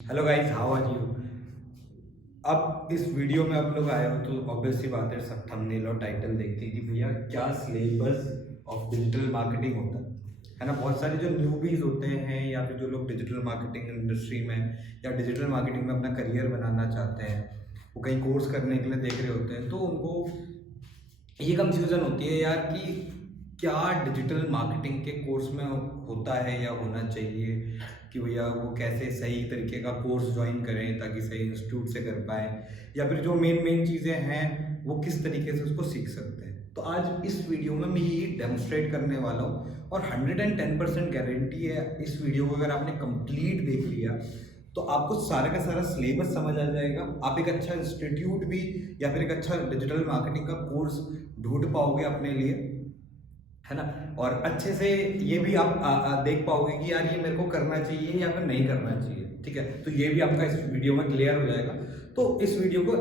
Hello guys, how are you. अब इस video में आप लोग आए हो तो ऑब्वियस सी बात है, सब थंबनेल और टाइटल देखते हैं कि भैया क्या सिलेबस ऑफ डिजिटल मार्केटिंग होता है ना। बहुत सारे जो न्यूबीज होते हैं या फिर जो लोग डिजिटल मार्केटिंग इंडस्ट्री में या डिजिटल मार्केटिंग में अपना करियर बनाना चाहते हैं, वो कहीं कोर्स करने के लिए देख रहे होते हैं, तो उनको ये कंफ्यूजन होती है यार कि क्या डिजिटल मार्केटिंग के कोर्स में होता है या होना चाहिए, कि भैया वो कैसे सही तरीके का कोर्स ज्वाइन करें ताकि सही इंस्टीट्यूट से कर पाए, या फिर जो मेन मेन चीज़ें हैं वो किस तरीके से उसको सीख सकते हैं। तो आज इस वीडियो में मैं यही डेमोस्ट्रेट करने वाला हूँ और 110% गारंटी है, इस वीडियो को अगर आपने कंप्लीट देख लिया तो आपको सारा का सारा सिलेबस समझ आ जाएगा। आप एक अच्छा इंस्टीट्यूट भी या फिर एक अच्छा डिजिटल मार्केटिंग का कोर्स ढूंढ पाओगे अपने लिए, है ना। और अच्छे से ये भी आप देख पाओगे कि यार ये मेरे को करना चाहिए या फिर नहीं करना चाहिए, ठीक है। तो ये भी आपका इस वीडियो में क्लियर हो जाएगा। तो इस वीडियो को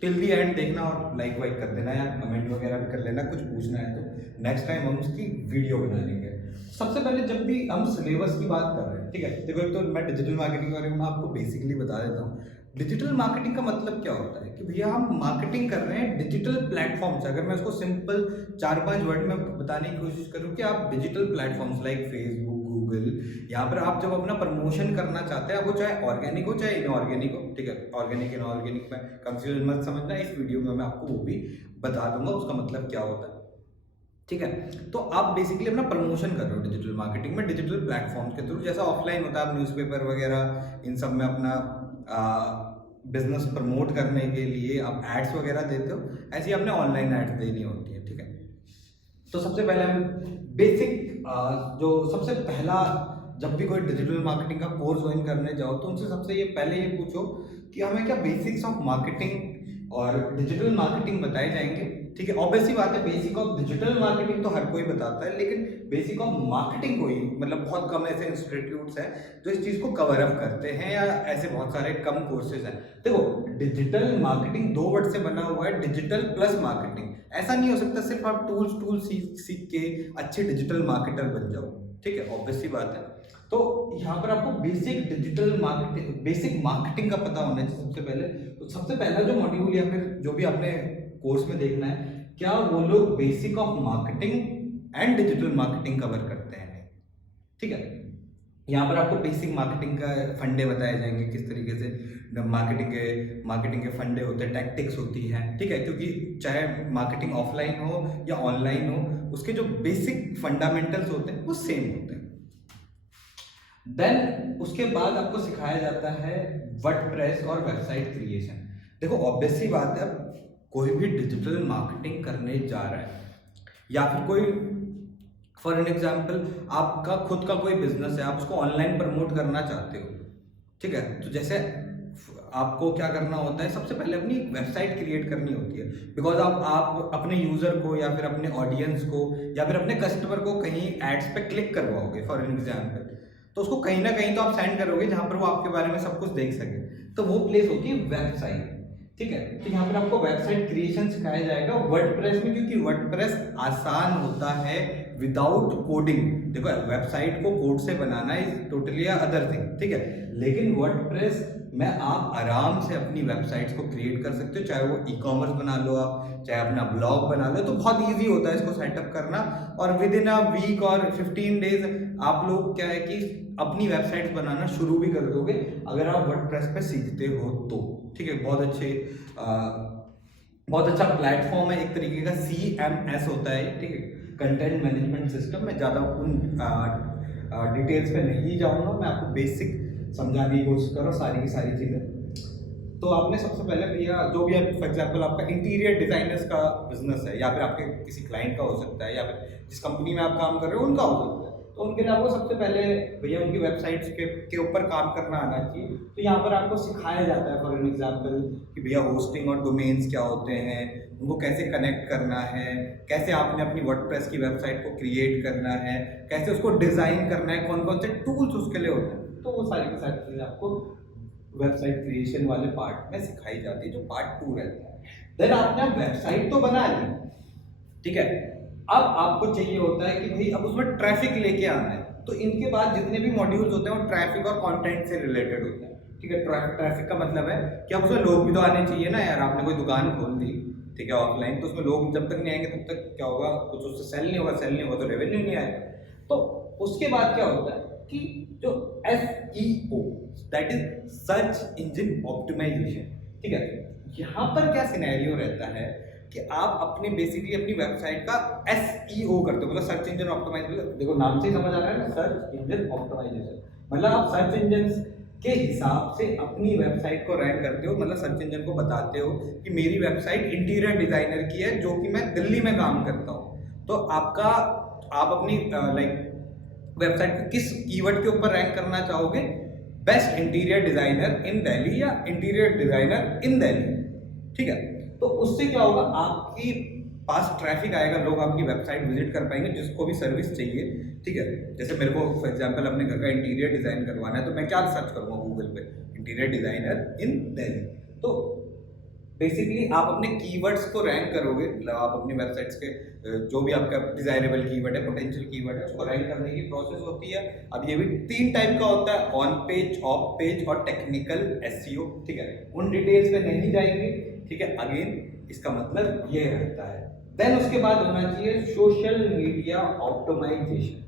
टिल दी एंड देखना और लाइक वाइक कर देना यार, कमेंट वगैरह भी कर लेना, कुछ पूछना है तो नेक्स्ट टाइम हम उसकी वीडियो बना लेंगे। सबसे पहले जब भी हम सिलेबस की बात कर रहे हैं, ठीक है, देखो एक तो मैं डिजिटल मार्केटिंग के बारे में आपको बेसिकली बता देता हूँ। डिजिटल मार्केटिंग का मतलब क्या होता है कि भैया हम मार्केटिंग कर रहे हैं डिजिटल प्लेटफॉर्म से। अगर मैं उसको सिंपल 4-5 वर्ड में बताने की कोशिश करूँ कि आप digital platforms like Facebook, Google, यहाँ पर आप जब अपना प्रमोशन करना चाहते हैं, वो चाहे ऑर्गेनिक हो चाहे इनऑर्गेनिक हो, ठीक है। ऑर्गेनिक इनऑर्गेनिक में कंफ्यूजन मत समझना, इस वीडियो में मैं आपको वो भी बता दूंगा उसका मतलब क्या होता है, ठीक है। तो आप बेसिकली अपना प्रमोशन कर रहे हो डिजिटल मार्केटिंग में डिजिटल प्लेटफॉर्म्स के थ्रू। जैसा ऑफलाइन होता है आप न्यूज़पेपर वगैरह इन सब में अपना बिजनेस प्रमोट करने के लिए आप एड्स वगैरह देते हो, ऐसी आपने ऑनलाइन एड्स देनी होती है, ठीक है। तो सबसे पहले हम बेसिक जो सबसे पहला, जब भी कोई डिजिटल मार्केटिंग का कोर्स ज्वाइन करने जाओ तो उनसे सबसे ये पहले ये पूछो कि हमें क्या बेसिक्स ऑफ मार्केटिंग और डिजिटल मार्केटिंग बताए जाएंगे, ठीक है। ऑब्वियसली बात है, बेसिक ऑफ डिजिटल मार्केटिंग तो हर कोई बताता है, लेकिन बेसिक ऑफ मार्केटिंग कोई, मतलब बहुत कम ऐसे इंस्टीट्यूट्स हैं जो इस चीज़ को कवर अप करते हैं, या ऐसे बहुत सारे कम कोर्सेज हैं। देखो, डिजिटल मार्केटिंग 2 वर्ड से बना हुआ है, डिजिटल प्लस मार्केटिंग। ऐसा नहीं हो सकता सिर्फ आप टूल्स सीख सीख के अच्छे डिजिटल मार्केटर बन जाओ, ठीक है, ऑब्वियसली बात है। तो यहाँ पर आपको basic digital marketing, basic marketing का पता होना चाहिए सबसे पहले। तो सबसे पहला जो मॉड्यूल या फिर जो भी आपने कोर्स में देखना है, क्या वो लोग basic of marketing and digital marketing cover करते हैं, ठीक है। यहाँ पर आपको बेसिक मार्केटिंग का फंडे बताए जाएंगे, किस तरीके से मार्केटिंग के फंडे होते हैं, टैक्टिक्स होती हैं, ठीक है। क्योंकि चाहे मार्केटिंग ऑफलाइन हो या ऑनलाइन हो, उसके जो बेसिक फंडामेंटल्स होते हैं वो सेम होते हैं। देन उसके बाद आपको सिखाया जाता है वर्डप्रेस और वेबसाइट क्रिएशन। देखो ऑब्वियसली बात है, कोई भी डिजिटल मार्केटिंग करने जा रहा है या फिर कोई, फॉर एन एग्जाम्पल, आपका खुद का कोई बिजनेस है, आप उसको ऑनलाइन प्रमोट करना चाहते हो, ठीक है। तो जैसे आपको क्या करना होता है, सबसे पहले अपनी वेबसाइट क्रिएट करनी होती है। बिकॉज आप अपने यूजर को या फिर अपने ऑडियंस को या फिर अपने कस्टमर को कहीं एड्स पे क्लिक करवाओगे, फॉर एन एग्जाम्पल, तो उसको कहीं ना कहीं तो आप सेंड करोगे जहां पर वो आपके बारे में सब कुछ देख सके, तो वो प्लेस होती है वेबसाइट, ठीक है। तो यहाँ पर आपको वेबसाइट क्रिएशन सिखाया जाएगा वर्डप्रेस में, क्योंकि वर्डप्रेस आसान होता है विदाउट कोडिंग। देखो वेबसाइट को कोड से बनाना इज टोटली अदर थिंग, ठीक है, लेकिन वर्डप्रेस में आप आराम से अपनी वेबसाइट्स को क्रिएट कर सकते हो। चाहे वो ई कॉमर्स बना लो आप, चाहे अपना ब्लॉग बना लो, तो बहुत ईजी होता है इसको सेटअप करना। और विद इन अ वीक और 15 डेज आप लोग क्या है कि अपनी वेबसाइट बनाना शुरू भी कर दोगे, अगर आप वर्डप्रेस पे सीखते हो तो, ठीक है। बहुत अच्छा प्लेटफॉर्म है, एक तरीके का CMS होता है, ठीक है, कंटेंट मैनेजमेंट सिस्टम। मैं ज़्यादा उन डिटेल्स पे नहीं जाऊँगा, मैं आपको बेसिक समझाने की कोशिश कर रहा हूँ सारी की सारी चीज़ें। तो आपने सबसे पहले भैया, जो भी फॉर एग्जांपल आपका इंटीरियर डिजाइनर्स का बिजनेस है, या फिर आपके किसी क्लाइंट का हो सकता है, या फिर जिस कंपनी में आप काम कर रहे हो उनका हो सकता है, तो उनके लिए आपको सबसे पहले भैया उनकी वेबसाइट्स के ऊपर काम करना आना चाहिए। तो यहाँ पर आपको सिखाया जाता है, फॉर एन एग्जांपल, कि भैया होस्टिंग और डोमेन्स क्या होते हैं, उनको कैसे कनेक्ट करना है, कैसे आपने अपनी वर्डप्रेस की वेबसाइट को क्रिएट करना है, कैसे उसको डिज़ाइन करना है, कौन कौन से टूल्स उसके लिए होते हैं। तो वो सारी की सारी चीज़ें आपको वेबसाइट क्रिएशन वाले पार्ट में सिखाई जाती है, जो पार्ट 2 रहता है। देन आपने वेबसाइट तो बना ली, ठीक है, अब आपको चाहिए होता है कि भाई अब उसमें ट्रैफिक लेके आना है। तो इनके बाद जितने भी मॉड्यूल्स होते हैं वो ट्रैफिक और कंटेंट से रिलेटेड होते हैं, ठीक है। ट्रैफिक का मतलब है कि अब उसमें लोग भी तो आने चाहिए ना यार। आपने कोई दुकान खोल दी, ठीक है, ऑफलाइन, तो उसमें लोग जब तक नहीं आएंगे तब तक क्या होगा, कुछ उससे सेल नहीं होगा, सेल नहीं होगा तो रेवेन्यू नहीं आएगा। तो उसके बाद क्या होता है कि जो SEO, that is search engine optimization, ठीक है, यहाँ पर क्या सिनेरियो रहता है कि आप अपने बेसिकली अपनी वेबसाइट का SEO करते हो, मतलब सर्च इंजन ऑप्टिमाइजेशन। देखो नाम से ही समझ आ रहा है ना, सर्च इंजन ऑप्टिमाइजेशन, मतलब आप सर्च इंजन के हिसाब से अपनी वेबसाइट को रैंक करते हो, मतलब सर्च इंजन को बताते हो कि मेरी वेबसाइट इंटीरियर डिजाइनर की है जो कि मैं दिल्ली में काम करता हूँ। तो आप अपनी वेबसाइट को किस कीवर्ड के ऊपर रैंक करना चाहोगे? बेस्ट इंटीरियर डिजाइनर इन दिल्ली या इंटीरियर डिजाइनर इन दिल्ली, ठीक है। तो उससे क्या होगा, आपकी पास ट्रैफिक आएगा, लोग आपकी वेबसाइट विजिट कर पाएंगे जिसको भी सर्विस चाहिए, ठीक है। जैसे मेरे को फॉर एग्जांपल अपने घर का इंटीरियर डिजाइन करवाना है, तो मैं क्या सर्च करूंगा गूगल पे, इंटीरियर डिजाइनर इन दिल्ली। तो बेसिकली आप अपने कीवर्ड्स को रैंक करोगे, मतलब आप अपनी वेबसाइट्स के जो भी आपका डिजायरेबल कीवर्ड है, पोटेंशियल कीवर्ड है, उसको रैंक करने की प्रोसेस होती है। अब ये भी 3 टाइप का होता है, ऑन पेज, ऑफ पेज और टेक्निकल SEO, ठीक है। उन डिटेल्स पे नहीं जाएंगे, ठीक है। अगेन इसका मतलब ये रहता है। देन उसके बाद होना चाहिए सोशल मीडिया ऑप्टिमाइजेशन,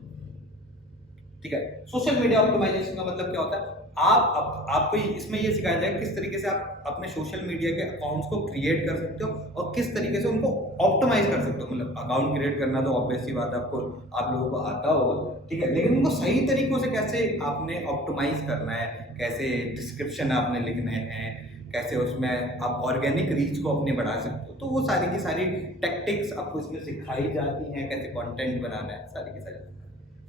ठीक है। सोशल मीडिया ऑप्टिमाइजेशन का मतलब क्या होता है, आपको इसमें ये सिखाया जाए किस तरीके से आप अपने सोशल मीडिया के अकाउंट्स को क्रिएट कर सकते हो और किस तरीके से उनको ऑप्टिमाइज कर सकते हो। मतलब अकाउंट क्रिएट करना तो ऑब्वियस सी बात है, आप लोगों को आता होगा, ठीक है, लेकिन उनको सही तरीकों से कैसे आपने ऑप्टिमाइज करना है, कैसे डिस्क्रिप्शन आपने लिखने हैं, कैसे उसमें आप ऑर्गेनिक रीच को अपने बढ़ा सकते हो। तो वो सारी की सारी टेक्टिक्स आपको इसमें सिखाई जाती हैं, कैसे कंटेंट बनाना है, सारी की सारी,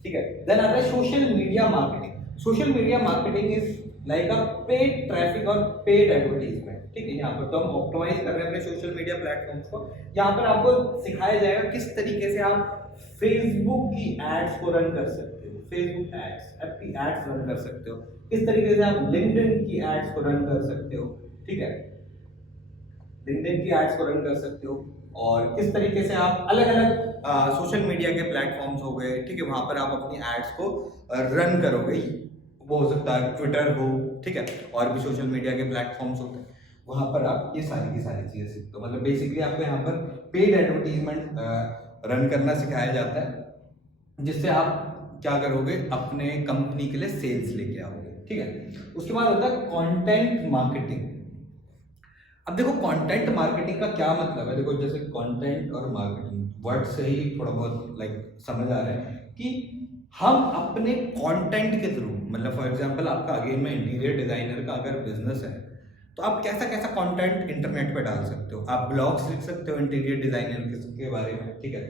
ठीक है। देन आता है social media marketing. Social media marketing is like a paid traffic और पेड एडवर्टीजमेंट, ठीक है। यहाँ पर तो हम ऑप्टिमाइज कर रहे हैं अपने सोशल मीडिया प्लेटफॉर्म्स को। यहाँ पर आपको सिखाया जाएगा किस तरीके से आप फेसबुक की एड्स को रन कर सकते हो, Facebook ads, FB ads run कर सकते हो, किस तरीके से आप लिंक्डइन की एड्स को रन कर सकते हो, ठीक है, लिंक्डइन की एड्स को रन कर सकते हो, और किस तरीके से आप अलग अलग सोशल मीडिया के प्लेटफॉर्म्स हो गए, ठीक है, वहां पर आप अपनी एड्स को रन करोगे। वो हो सकता है ट्विटर हो, ठीक है, और भी सोशल मीडिया के प्लेटफॉर्म्स होते हैं, वहां पर आप ये सारी की सारी चीजें सीखते हो। मतलब बेसिकली आपको यहाँ पर पेड एडवर्टीजमेंट रन करना सिखाया जाता है, जिससे आप क्या करोगे, अपने कंपनी के लिए सेल्स लेके आओगे, ठीक है। उसके बाद होता है कंटेंट मार्केटिंग। अब देखो कंटेंट मार्केटिंग का क्या मतलब है, देखो जैसे कंटेंट और मार्केटिंग वर्ड से ही थोड़ा बहुत समझ आ रहा है कि हम अपने कंटेंट के थ्रू, मतलब फॉर एग्जांपल आपका अगेन में इंटीरियर डिजाइनर का अगर बिजनेस है, तो आप कैसा कैसा कंटेंट इंटरनेट पे डाल सकते हो। आप ब्लॉग्स लिख सकते हो इंटीरियर डिजाइनर के बारे में, ठीक है।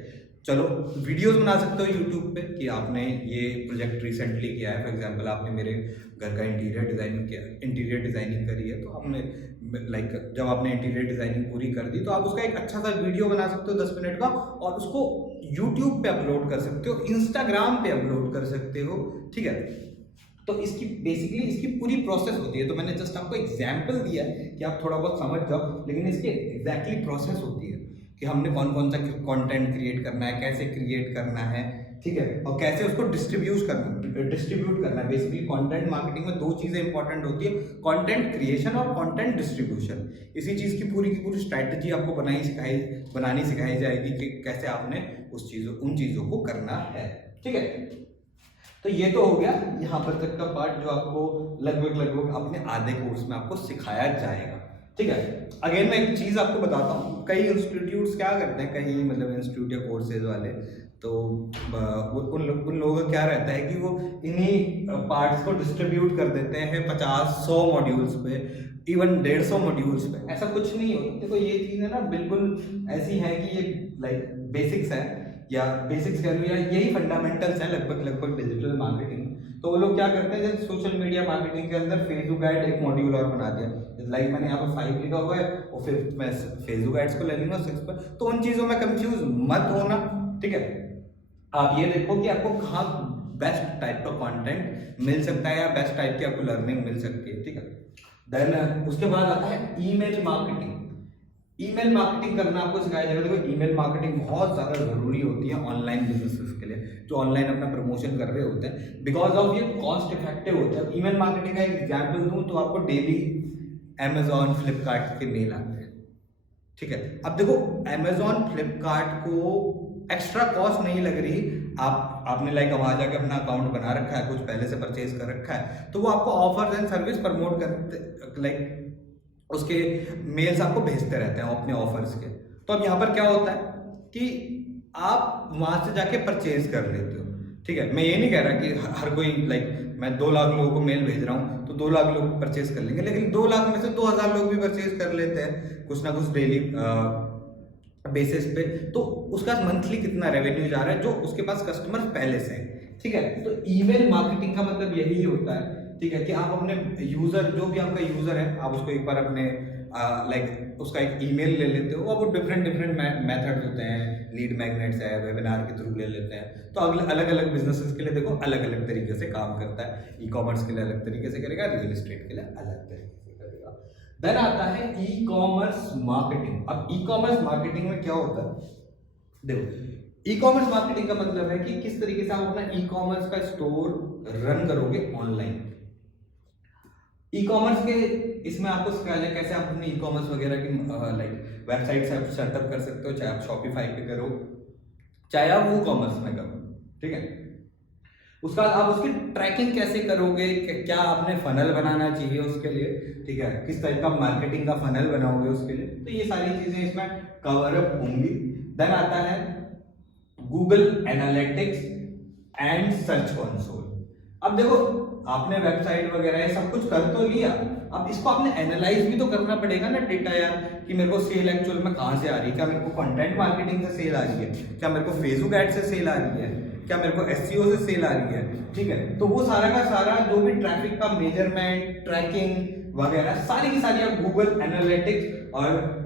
चलो वीडियोस बना सकते हो यूट्यूब पे कि आपने ये प्रोजेक्ट रिसेंटली किया है, फॉर एग्जांपल आपने मेरे घर का इंटीरियर डिजाइनिंग करी है, तो आपने जब आपने इंटीरियर डिजाइनिंग पूरी कर दी तो आप उसका एक अच्छा सा वीडियो बना सकते हो 10 मिनट का, और उसको यूट्यूब पे अपलोड कर सकते हो, इंस्टाग्राम पे अपलोड कर सकते हो, ठीक है। तो इसकी बेसिकली इसकी पूरी प्रोसेस होती है। तो मैंने जस्ट आपको एग्जाम्पल दिया है कि आप थोड़ा बहुत समझ जाओ, लेकिन इसकी एग्जैक्टली प्रोसेस होती है कि हमने कौन कौन सा कंटेंट क्रिएट करना है, कैसे क्रिएट करना है, ठीक है, और कैसे उसको डिस्ट्रीब्यूट करना है। बेसिकली कंटेंट मार्केटिंग में 2 चीजें इंपॉर्टेंट होती है, कंटेंट क्रिएशन और कंटेंट डिस्ट्रीब्यूशन। इसी चीज की पूरी स्ट्रैटेजी आपको बनानी सिखाई जाएगी कि कैसे आपने उन चीजों को करना है, ठीक है। तो ये तो हो गया यहाँ पर तक का पार्ट, जो आपको लगभग अपने आधे कोर्स में आपको सिखाया जाएगा, ठीक है। अगेन मैं एक चीज आपको बताता हूँ, कई इंस्टीट्यूट्स क्या करते हैं, कई मतलब इंस्टीट्यूट या कोर्सेज वाले, तो उन लोगों का क्या रहता है कि वो इन्हीं पार्ट्स को डिस्ट्रीब्यूट कर देते हैं 50-100 मॉड्यूल्स पे, इवन 150 मॉड्यूल्स पे। ऐसा कुछ नहीं होता। देखो ये चीज़ है ना बिल्कुल ऐसी है कि ये बेसिक्स है, या बेसिक्स कह लो, या यही फंडामेंटल्स हैं लगभग डिजिटल मार्केटिंग। तो वो लोग क्या करते हैं, जैसे सोशल मीडिया मार्केटिंग के अंदर फेसबुक ऐड एक मॉड्यूल और बना दिया, मैंने यहाँ पर 5 लिखा हुआ है और फिर मैं फेसबुक एड्स को ले लूंगा 6 पर। तो उन चीज़ों में कंफ्यूज मत होना, ठीक है। आप ये देखो कि आपको कहाँ बेस्ट टाइप का कंटेंट मिल सकता है या बेस्ट टाइप की आपको लर्निंग मिल सकती है, ठीक है। देन उसके बाद आता है ईमेल मार्केटिंग। ईमेल मार्केटिंग करना आपको सिखाया जाएगा। देखो ईमेल मार्केटिंग बहुत ज़्यादा ज़रूरी होती है ऑनलाइन बिजनेसेस के लिए जो ऑनलाइन अपना प्रमोशन कर रहे होते हैं, बिकॉज ऑफ ये कॉस्ट इफेक्टिव होते हैं। ईमेल मार्केटिंग का एक एग्जाम्पल दूँ तो आपको डेली अमेजॉन फ्लिपकार्ट के मेल आते हैं, ठीक है। अब देखो अमेजॉन फ्लिपकार्ट को एक्स्ट्रा कॉस्ट नहीं लग रही, आपने लाइक वहाँ जाके अपना अकाउंट बना रखा है, कुछ पहले से परचेज कर रखा है, तो वो आपको ऑफर्स एंड सर्विस प्रमोट करते, लाइक उसके मेल्स आपको भेजते रहते हैं अपने ऑफर्स के। तो अब यहाँ पर क्या होता है कि आप वहाँ से जाके परचेज कर लेते हो, ठीक है। मैं ये नहीं कह रहा कि हर कोई लाइक मैं 2 लाख लोगों को मेल भेज रहा हूँ तो 2 लाख लोग परचेज कर लेंगे, लेकिन 2 लाख में से 2000 लोग भी परचेज कर लेते हैं कुछ ना कुछ डेली बेसिस पे, तो उसका मंथली कितना रेवेन्यू जा रहा है जो उसके पास कस्टमर पहले से है, ठीक है। तो ईमेल मार्केटिंग का मतलब यही होता है, ठीक है, कि आप अपने यूजर, जो भी आपका यूजर है, आप उसको एक बार अपने लाइक उसका एक ईमेल ले लेते हो। अब वो डिफरेंट मेथड्स होते हैं, लीड मैग्नेट्स है, वेबिनार के थ्रू ले लेते हैं, तो अलग अलग बिजनेसेस के लिए देखो अलग अलग तरीके से काम करता है। ई कॉमर्स के लिए अलग तरीके से करेगा, रियल एस्टेट के लिए अलग तरीके से करेगा। देन आता है ई कॉमर्स मार्केटिंग। अब ई कॉमर्स मार्केटिंग में क्या होता है, देखो ई कॉमर्स मार्केटिंग का मतलब है कि किस तरीके से आप अपना ई कॉमर्स का स्टोर रन करोगे ऑनलाइन। ई कॉमर्स के इसमें आपको सिखाया जाए कैसे आप अपने ई कॉमर्स वगैरह की लाइक वेबसाइट से आप सेटअप कर सकते हो, चाहे आप शॉपिफाई पे करो, चाहे आप वो कॉमर्स में करो, ठीक है। उसका आप उसकी ट्रैकिंग कैसे करोगे, क्या आपने फनल बनाना चाहिए उसके लिए, ठीक है, किस टाइप का मार्केटिंग का फनल बनाओगे उसके लिए, तो ये सारी चीजें इसमें कवर अप होंगी। देन आता है Google analytics and search console. अब देखो आपने वेबसाइट वगैरह ये सब कुछ कर तो लिया, अब इसको आपने एनालाइज भी तो करना पड़ेगा ना डेटा यार, कि मेरे को सेल एक्चुअल में कहाँ से आ रही है, क्या मेरे को कंटेंट मार्केटिंग से सेल आ रही है, क्या मेरे को फेसबुक एड से सेल आ रही है, क्या मेरे को एसईओ से सेल आ रही है, ठीक है। तो वो सारा का सारा जो भी ट्रैफिक का मेजरमेंट, ट्रैकिंग वगैरह सारी की सारी आप गूगल एनालिटिक्स और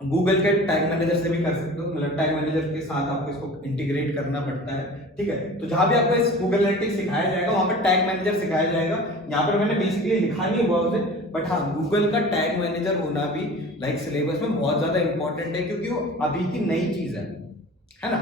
गूगल के टैग मैनेजर से भी कर सकते हो, मतलब टैग मैनेजर के साथ आपको इसको इंटीग्रेट करना पड़ता है, ठीक है। तो जहां भी आपको इस गूगल एनालिटिक्स सिखाया जाएगा वहां पर टैग मैनेजर सिखाया जाएगा। यहाँ पर मैंने बेसिकली लिखा नहीं हुआ उसे, बट हाँ गूगल का टैग मैनेजर होना भी लाइक सिलेबस में बहुत ज्यादा इंपॉर्टेंट है, क्योंकि वो अभी की नई चीज है ना।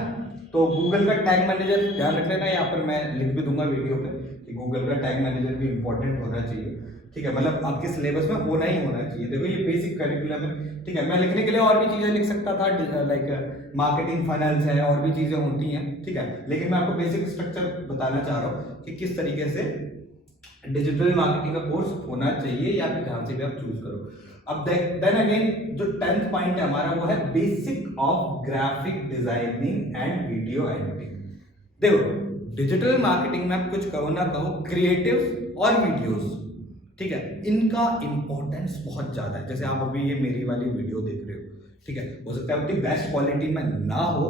तो गूगल का टैग मैनेजर ध्यान रख लेना, यहाँ पर मैं लिख भी दूंगा वीडियो पे कि गूगल का टैग मैनेजर भी इंपॉर्टेंट होना चाहिए, ठीक है, मतलब आपके सिलेबस में होना ही होना चाहिए। देखो ये बेसिक करिकुलम है, ठीक है। मैं लिखने के लिए और भी चीजें लिख सकता था, लाइक मार्केटिंग फनल्स है, और भी चीजें होती हैं, ठीक है, लेकिन मैं आपको बेसिक स्ट्रक्चर बताना चाह रहा हूँ कि किस तरीके से डिजिटल मार्केटिंग का कोर्स होना चाहिए, या फिर जहां से भी आप चूज करो। अब देन अगेन जो 10th पॉइंट है हमारा वो है basic of graphic designing and video editing. देखो डिजिटल मार्केटिंग में आप कुछ कहो ना कहो, क्रिएटिव और वीडियोस, ठीक है, इनका इंपॉर्टेंस बहुत ज्यादा है। जैसे आप अभी ये मेरी वाली वीडियो देख रहे हो, ठीक है, हो सकता है उतनी बेस्ट क्वालिटी में ना हो,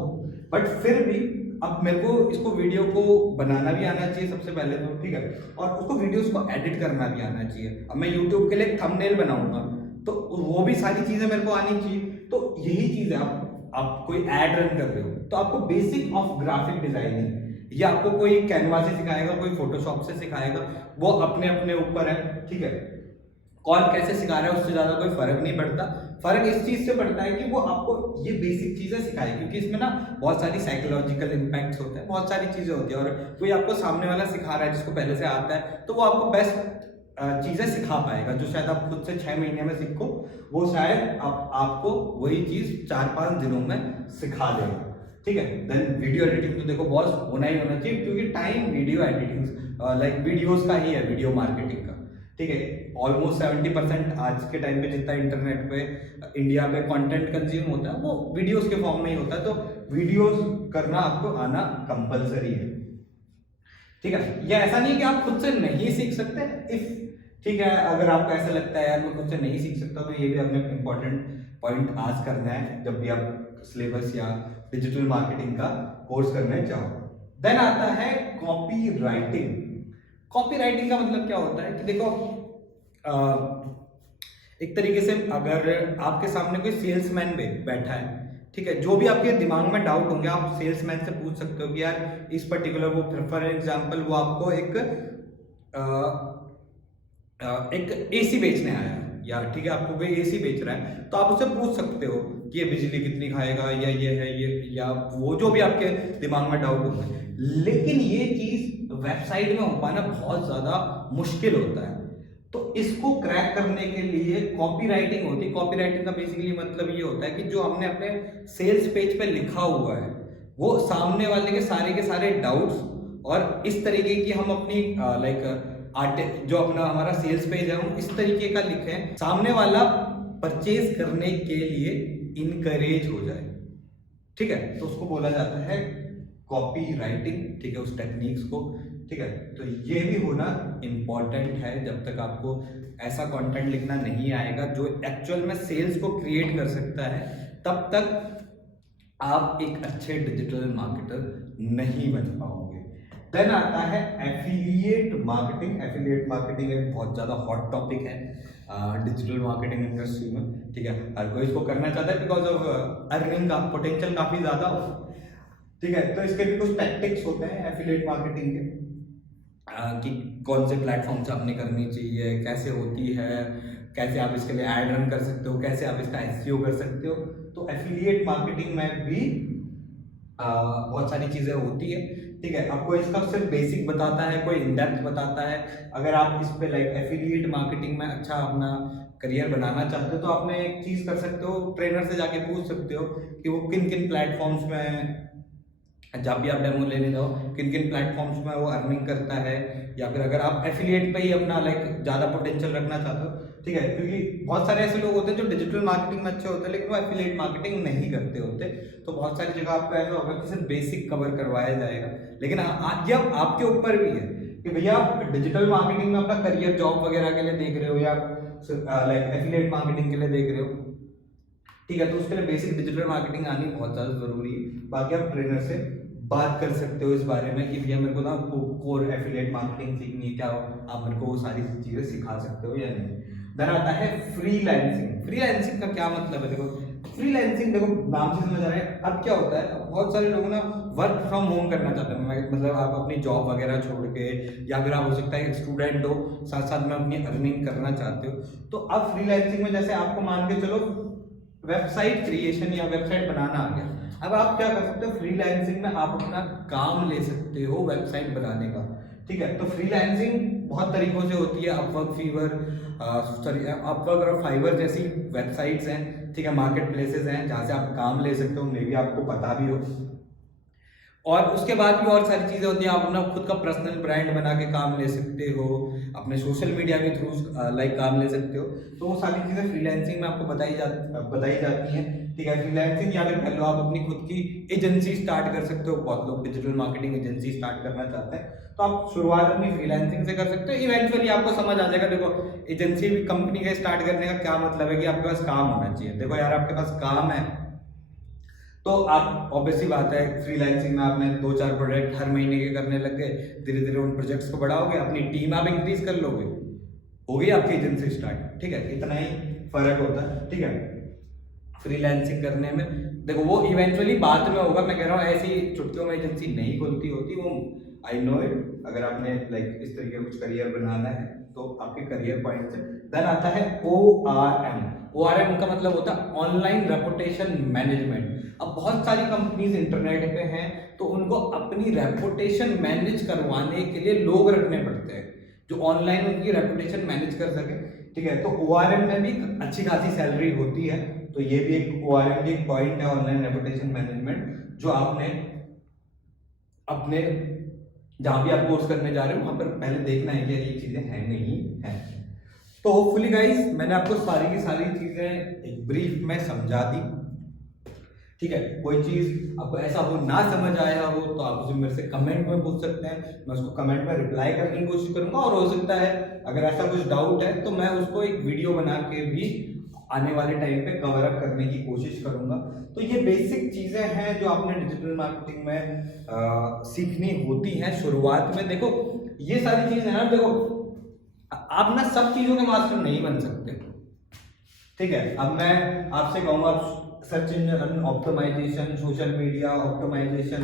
बट फिर भी अब मेरे को इसको वीडियो को बनाना भी आना चाहिए सबसे पहले तो, ठीक है, और उसको वीडियोस को एडिट करना भी आना चाहिए। अब मैं यूट्यूब के लिए थंबनेल बनाऊंगा तो वो भी सारी चीजें मेरे को आनी चाहिए। तो यही चीज है, आप कोई एड रन कर रहे हो तो आपको बेसिक ऑफ ग्राफिक डिजाइनिंग, या आपको कोई कैनवा से सिखाएगा, कोई फोटोशॉप से सिखाएगा, वो अपने अपने ऊपर है, ठीक है। कौन कैसे सिखा रहा है उससे ज्यादा कोई फर्क नहीं पड़ता, फर्क इस चीज से पड़ता है कि वो आपको ये बेसिक चीजें सिखाए, क्योंकि इसमें ना बहुत सारी साइकोलॉजिकल इंपैक्ट्स होते हैं, बहुत सारी चीजें होती है, और कोई आपको सामने वाला सिखा रहा है जिसको पहले से आता है, तो वो आपको बेस्ट चीजें सिखा पाएगा, जो शायद आप खुद से 6 महीने में सीखो, वो शायद आपको वही चीज 4-5 दिनों में सिखा देगा, ठीक है। देन वीडियो एडिटिंग तो देखो बॉस होना ही होना चाहिए, क्योंकि time video editing like videos का ही है, वीडियो मार्केटिंग का, ठीक है। ऑलमोस्ट 70% आज के टाइम पे जितना इंटरनेट पे इंडिया पे कंटेंट कंज्यूम होता है वो वीडियोस के फॉर्म में ही होता है, तो वीडियोस करना आपको आना कंपलसरी है, ठीक है। ये ऐसा नहीं कि आप खुद से नहीं सीख सकते, इफ ठीक है, अगर आपको ऐसा लगता है यार मैं खुद से नहीं सीख सकता, तो ये भी अपने इंपॉर्टेंट पॉइंट आज करना है जब भी आप सिलेबस या डिजिटल मार्केटिंग का कोर्स करने चाहो। देन आता है कॉपी राइटिंग। कॉपी राइटिंग का मतलब क्या होता है कि देखो एक तरीके से अगर आपके सामने कोई सेल्समैन बैठा है, ठीक है, जो भी आपके दिमाग में डाउट होंगे आप सेल्समैन से पूछ सकते हो कि यार इस पर्टिकुलर, वो फॉर एग्जांपल वो आपको एक एसी बेचने आया है, या ठीक है आपको कोई एसी बेच रहा है तो आप उससे पूछ सकते हो कि ये बिजली कितनी खाएगा या ये है ये, या वो जो भी आपके दिमाग में डाउट होता है। लेकिन ये चीज वेबसाइट में हो पाना बहुत ज्यादा मुश्किल होता है। तो इसको क्रैक करने के लिए कॉपी राइटिंग होती है। कॉपी राइटिंग का बेसिकली मतलब ये होता है कि जो हमने अपने सेल्स पेज पे लिखा हुआ है वो सामने वाले के सारे डाउट्स और इस तरीके की हम अपनी जो अपना हमारा सेल्स पेज है हम इस तरीके का लिखें सामने वाला परचेज करने के लिए इनकरेज हो जाए। ठीक है, तो उसको बोला जाता है कॉपी राइटिंग। ठीक है, उस टेक्निक्स को। ठीक है, तो ये भी होना इम्पॉर्टेंट है। जब तक आपको ऐसा कंटेंट लिखना नहीं आएगा जो एक्चुअल में सेल्स को क्रिएट कर सकता है, तब तक आप एक अच्छे डिजिटल मार्केटर नहीं बन पाओगे। देन आता है एफिलिएट मार्केटिंग। एफिलिएट मार्केटिंग एक बहुत ज़्यादा हॉट टॉपिक है डिजिटल मार्केटिंग इंडस्ट्री में। ठीक है, हर कोई इसको करना चाहता है बिकॉज ऑफ अर्निंग का पोटेंशियल काफ़ी ज़्यादा हो। ठीक है, तो इसके भी कुछ टैक्टिक्स होते हैं एफिलिएट मार्केटिंग के कि कौन से प्लेटफॉर्म से आपने करनी चाहिए, कैसे होती है, कैसे आप इसके लिए ऐड रन कर सकते हो, कैसे आप इसका एसईओ कर सकते हो। तो एफिलिएट मार्केटिंग में भी बहुत सारी चीज़ें होती है। ठीक है, आपको इसका सिर्फ बेसिक बताता है, कोई इन डेप्थ बताता है। अगर आप इस पे एफिलिएट मार्केटिंग में अच्छा अपना करियर बनाना चाहते हो तो आपने एक चीज़ कर सकते हो, ट्रेनर से जाके पूछ सकते हो कि वो किन किन प्लेटफॉर्म्स में, जब भी आप डेमो लेने जाओ, किन किन प्लेटफॉर्म्स में वो अर्निंग करता है। या फिर अगर आप एफिलिएट पे ही अपना ज़्यादा पोटेंशियल रखना चाहते हो। ठीक है, क्योंकि बहुत सारे ऐसे लोग होते हैं जो डिजिटल मार्केटिंग में अच्छे होते हैं लेकिन वो एफिलिएट मार्केटिंग नहीं करते होते। तो बहुत सारी जगह आपको ऐसा होगा कि सिर्फ बेसिक कवर करवाया जाएगा। लेकिन ये अब आपके ऊपर भी है कि भैया आप डिजिटल मार्केटिंग में अपना करियर जॉब वगैरह के लिए देख रहे हो या एफिलिएट मार्केटिंग के लिए देख रहे हो। ठीक है, तो उसके लिए बेसिक डिजिटल मार्केटिंग आनी बहुत ज़्यादा जरूरी है। बाकी आप ट्रेनर से बात कर सकते हो इस बारे में कि भैया मेरे को ना कोर एफिलिएट मार्केटिंग सीखनी है, क्या आप मेरे को वो सारी चीज़ें सिखा सकते हो या नहीं। देन आता है फ्रीलांसिंग। फ्रीलांसिंग का क्या मतलब है? देखो फ्रीलांसिंग, देखो नाम से समझ आ रहा है। अब क्या होता है, बहुत सारे लोग ना वर्क फ्रॉम होम करना चाहते हैं, मतलब आप अपनी जॉब वगैरह छोड़ के, या फिर आप हो सकता है स्टूडेंट हो, साथ साथ में अपनी अर्निंग करना चाहते हो। तो अब फ्रीलांसिंग में जैसे आपको मान के चलो वेबसाइट क्रिएशन या वेबसाइट बनाना आ गया। अब आप क्या कर सकते हो, फ्रीलांसिंग में आप अपना काम ले सकते हो वेबसाइट बनाने का। ठीक है, तो फ्रीलांसिंग बहुत तरीकों से होती है। अपवर्क और फाइवर जैसी वेबसाइट्स हैं। ठीक है, मार्केट प्लेसेस हैं जहाँ से आप काम ले सकते हो, मे बी आपको पता भी हो। और उसके बाद भी और सारी चीज़ें होती हैं। आप अपना खुद का पर्सनल ब्रांड बना के काम ले सकते हो, अपने सोशल मीडिया के थ्रू काम ले सकते हो। तो वो सारी चीज़ें फ्रीलांसिंग में आपको बताई जाती हैं। ठीक है, फ्रीलांसिंग या फिर कह लो आप अपनी खुद की एजेंसी स्टार्ट कर सकते हो। बहुत लोग डिजिटल मार्केटिंग एजेंसी स्टार्ट करना चाहते हैं, तो आप शुरुआत अपनी फ्रीलांसिंग से कर सकते हो। इवेंचुअली आपको समझ आ जाएगा। देखो एजेंसी भी कंपनी का स्टार्ट करने का क्या मतलब है कि आपके पास काम होना चाहिए। देखो यार, आपके पास काम है तो आप ऑब्वियसली बात है फ्रीलांसिंग में आपने 2-4 प्रोजेक्ट हर महीने के करने लग गए, धीरे धीरे उन प्रोजेक्ट्स को बढ़ाओगे, अपनी टीम आप इंक्रीज कर लोगे, हो गई आपकी एजेंसी स्टार्ट। ठीक है, इतना ही फर्क होता है। ठीक है, फ्रीलांसिंग करने में देखो वो इवेंचुअली बाद में होगा। मैं कह रहा हूँ ऐसी चुटकियों में एजेंसी नहीं खुलती होती, वो आई नो इट। अगर आपने इस तरीके का कुछ करियर बनाना है तो आपके करियर पॉइंट से। देन आता है ORM। ORM का मतलब होता है ऑनलाइन रेपुटेशन मैनेजमेंट। अब बहुत सारी कंपनीज इंटरनेट पे हैं तो उनको अपनी रेपुटेशन मैनेज करवाने के लिए लोग रखने पड़ते हैं जो ऑनलाइन उनकी रेपुटेशन मैनेज कर सके। ठीक है, तो ORM में भी अच्छी खासी सैलरी होती है। तो ये भी एक ORM की पॉइंट है, ऑनलाइन रेपुटेशन मैनेजमेंट, जो आपने अपने जहां भी आप कोर्स करने जा रहे हो वहां पर पहले देखना है कि ये चीजें हैं नहीं है। तो होपफुली गाइस मैंने आपको सारी की सारी चीजें एक ब्रीफ में समझा दी। ठीक है, कोई चीज आपको ऐसा हो ना समझ आया हो तो आप उसे मेरे से कमेंट में पूछ सकते हैं, मैं उसको कमेंट में रिप्लाई करने की कोशिश करूंगा। और हो सकता है अगर ऐसा कुछ डाउट है तो मैं उसको एक वीडियो बना के भी आने वाले टाइम पे कवर अप करने की कोशिश करूंगा। तो ये बेसिक चीजें हैं जो आपने डिजिटल मार्केटिंग में सीखनी होती हैं शुरुआत में। देखो ये सारी चीजें ना, देखो आप ना सब चीजों के मास्टर नहीं बन सकते। ठीक है, अब मैं आपसे कहूंगा search engine optimization, social media optimization,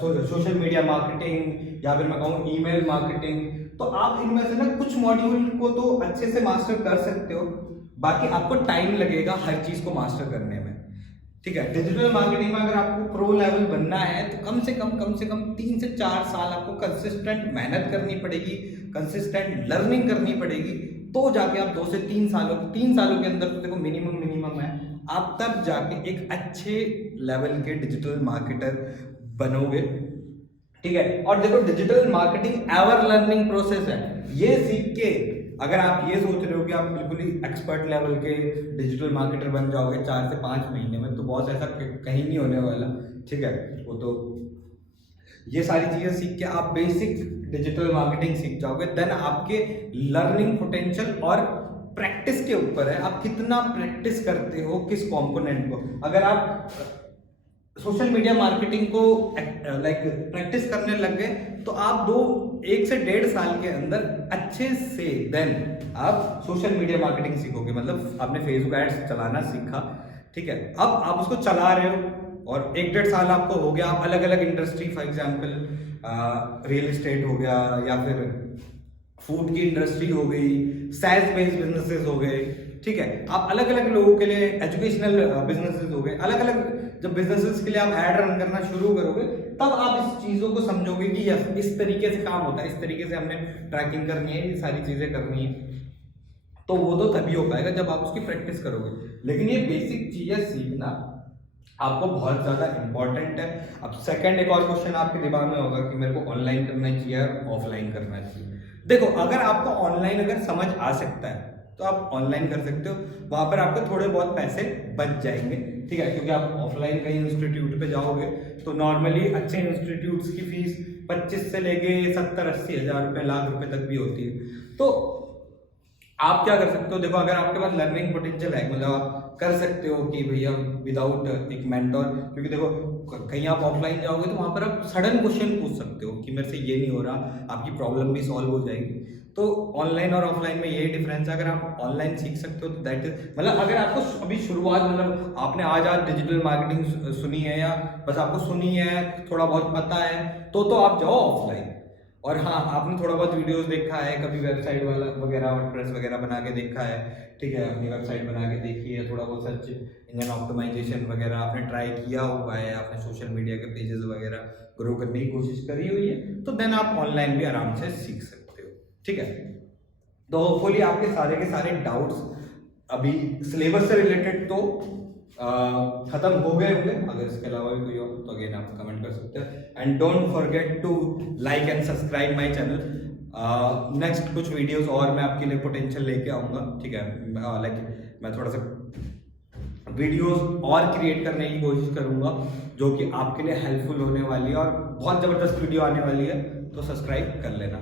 social media marketing, या फिर मैं कहूँ ईमेल मार्केटिंग, तो आप इनमें से ना कुछ मॉड्यूल को तो अच्छे से मास्टर कर सकते हो, बाकी आपको टाइम लगेगा हर चीज को मास्टर करने में, ठीक है। डिजिटल मार्केटिंग में अगर आपको प्रो लेवल बनना है तो कम से कम 3 से 4 साल आपको कंसिस्टेंट मेहनत करनी पड़ेगी, कंसिस्टेंट लर्निंग करनी पड़ेगी, तो जाके आप 2 से 3 सालों के अंदर, तो देखो मिनिमम है, आप तब जाके एक अच्छे लेवल के डिजिटल मार्केटर बनोगे, ठीक है। और देखो digital marketing ever learning process है, ये सीख के अगर आप ये सोच रहे हो कि आप बिल्कुल ही एक्सपर्ट लेवल के डिजिटल मार्केटर बन जाओगे 4 से 5 महीने में, तो बहुत ऐसा कहीं नहीं होने वाला, ठीक है। वो तो ये सारी चीजें सीख के आप बेसिक डिजिटल मार्केटिंग सीख जाओगे, देन आपके लर्निंग पोटेंशियल और प्रैक्टिस के ऊपर है, आप कितना प्रैक्टिस करते हो किस कंपोनेंट को। अगर आप सोशल मीडिया मार्केटिंग को लाइक प्रैक्टिस करने लग गए तो आप 1 से 1.5 साल के अंदर अच्छे से देन आप सोशल मीडिया मार्केटिंग सीखोगे, मतलब आपने फेसबुक एड्स चलाना सीखा, ठीक है। अब आप उसको चला रहे हो और 1-1.5 साल आपको हो गया, आप अलग अलग industry, for example real estate हो गया, या फिर फूड की इंडस्ट्री हो गई, सैस बेस्ड बिजनेसेस हो गए, ठीक है। आप अलग अलग लोगों के लिए एजुकेशनल बिजनेसेस हो गए, अलग अलग जब बिजनेसेस के लिए आप ऐड रन करना शुरू करोगे, तब आप इस चीज़ों को समझोगे कि यस इस तरीके से काम होता है, इस तरीके से हमने ट्रैकिंग करनी है, ये सारी चीज़ें करनी है। तो वो तो तभी हो पाएगा जब आप उसकी प्रैक्टिस करोगे, लेकिन ये बेसिक चीज़ें सीखना आपको बहुत ज़्यादा इंपॉर्टेंट है। अब सेकंड एक और क्वेश्चन आपके दिमाग में होगा कि मेरे को ऑनलाइन करना चाहिए और ऑफलाइन करना चाहिए। देखो अगर आपको ऑनलाइन अगर समझ आ सकता है तो आप ऑनलाइन कर सकते हो, वहां पर आपको थोड़े बहुत पैसे बच जाएंगे, ठीक है। क्योंकि आप ऑफलाइन कहीं इंस्टीट्यूट पे जाओगे तो नॉर्मली अच्छे इंस्टीट्यूट्स की फीस 25 से लेके 70-80 हज़ार रुपये, लाख रुपए तक भी होती है। तो आप क्या कर सकते हो, देखो अगर आपके पास लर्निंग पोटेंशियल है, मतलब आप कर सकते हो कि भैया विदाउट एक मेंटोर, क्योंकि देखो कहीं आप ऑफलाइन जाओगे तो वहां पर आप सडन क्वेश्चन पूछ सकते हो कि मेरे से ये नहीं हो रहा, आपकी प्रॉब्लम भी सॉल्व हो जाएगी। तो ऑनलाइन और ऑफलाइन में यही डिफरेंस है। अगर आप ऑनलाइन सीख सकते हो तो दैट इज, मतलब अगर आपको अभी शुरुआत, मतलब आपने आज डिजिटल मार्केटिंग सुनी है या बस आपको सुनी है, थोड़ा बहुत पता है, तो आप जाओ ऑफलाइन। और हाँ, आपने थोड़ा बहुत वीडियोस देखा है, कभी वेबसाइट वाला वगैरह वर्डप्रेस वगैरह बना के देखा है, ठीक है, अपनी वेबसाइट बना के देखी है, थोड़ा बहुत सर्च इंजन ऑप्टिमाइजेशन वगैरह आपने ट्राई किया हुआ है, आपने सोशल मीडिया के पेजेस वगैरह ग्रो करने की कोशिश करी हुई है, तो देन आप ऑनलाइन भी आराम से सीख सकते हो, ठीक है। तो होपफुली आपके सारे के सारे डाउट्स अभी सिलेबस से रिलेटेड तो खत्म हो गए होंगे। अगर इसके अलावा भी कोई हो तो अगेन आप कमेंट कर सकते हैं, and don't forget to like and subscribe my channel. Next कुछ वीडियोस और मैं आपके लिए पोटेंशियल लेके आऊँगा, ठीक है। लाइक मैं थोड़ा सा वीडियोस और क्रिएट करने की कोशिश करूँगा जो कि आपके लिए हेल्पफुल होने वाली है, और बहुत ज़बरदस्त वीडियो आने वाली है, तो सब्सक्राइब कर लेना।